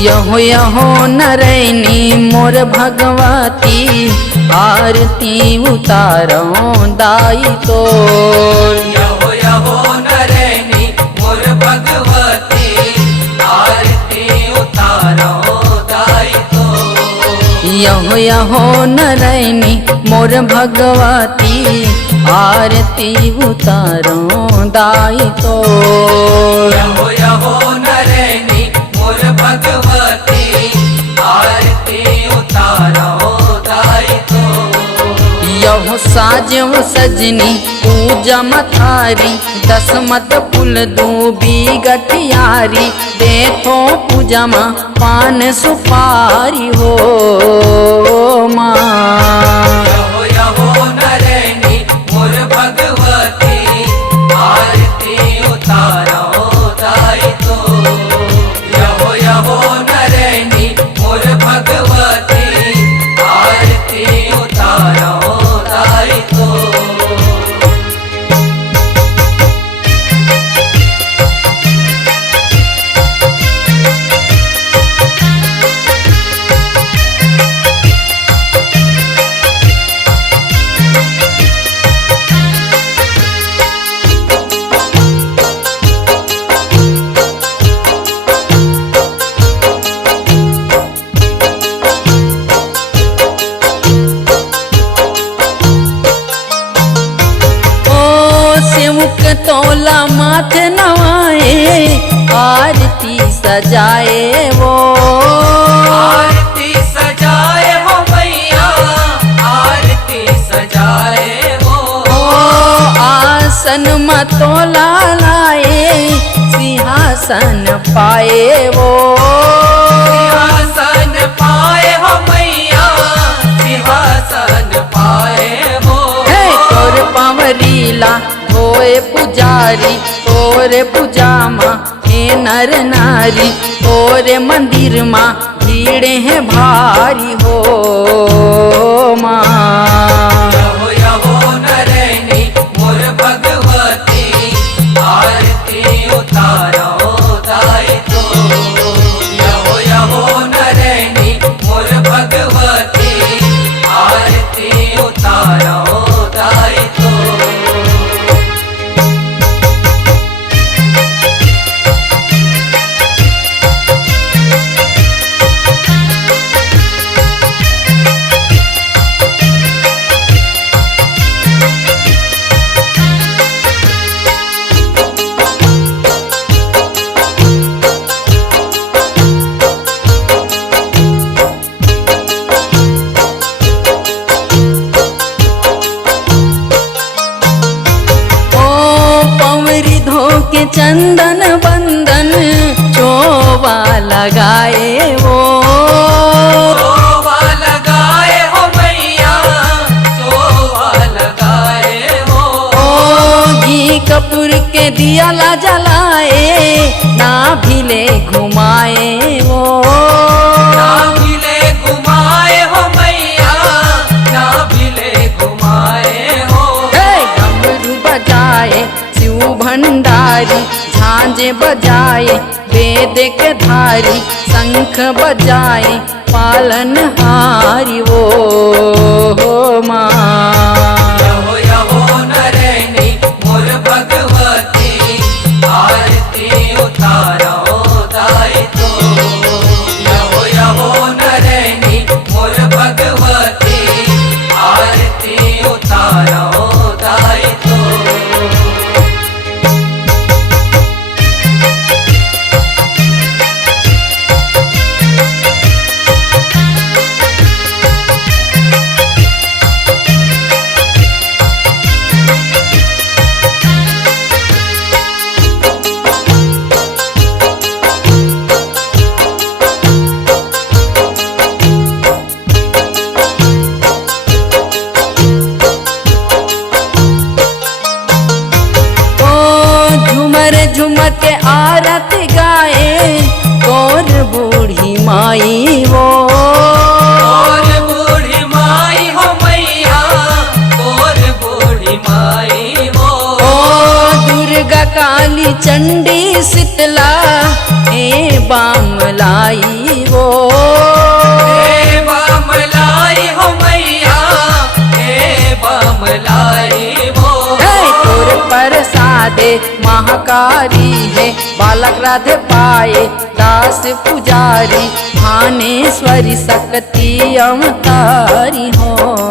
यहो यहो नरैनी मोर भगवती, आरती उतारो दाई तोर। यहो यहो नरैनी मोर भगवती, आरती उतारो दाई तोर। यहो यहो नरैनी मोर भगवती, आरती उतारो दाई तोर। यहो यहो नरैनी मोर भगवती, आरती उतारो दाई तोर। यहो साजो सजनी पूजा मथारी, दसमत फूल दूबी गठियारी, देखो पूजा माँ पान सुपारी हो माँ। यहो यहो नरैनी मोर भगवती, आरती उतारो दाई तोर। यहो यहो नरैनी मोर भगवती, आरती उतारो दाई तोर। तोला माथे नवाए, आरती सजाए वो। आरती सजाए हो मैया, आरती सजाए वो। आसन मतोला लाए, सिंहासन पाए वो। सिंहासन पाए हो मैया, सिंहासन पाए वो। तोर पावरीला होए पुजारी, तोरे पूजा माँ हे नर नारी, तोरे मंदिर माँ भीड़े हैं भारी हो माँ। यहो यहो नरैनी मोर भगवती, आरती उतारो दाई तोर। यहो यहो नरैनी मोर भगवती, आरती उतारो दाई तोर। के चंदन बंदन चोवा लगाए वो। चोवा लगाए हो मैया, चोवा लगाए हो। घी कपूर के दिया ला जलाए, ना भिले घुमाए वो। ना भिले घुमाए हो मैया, ना भिले घुमाए हो। डमरू बजाए शिव भंडारी, झांझे बजाए वेद के धारी, शंख बजाए पालन हारी वो माँ। यहो यहो नरैनी मोर भगवती, आरती उतारो दाई तोर। यहो यहो नरैनी मोर भगवती, आरती उतारो दाई तोर। झुमर के आरती गाए, तोर बूढ़ी माई वो। और बूढ़ी माई हो मैया, और बूढ़ी माई हो। दुर्गा काली चंडी शीतला हे बामलाई दे महाकारी है। बालक राधे पाए दास पुजारी, भानेश्वरी शक्ति अवतारी हो।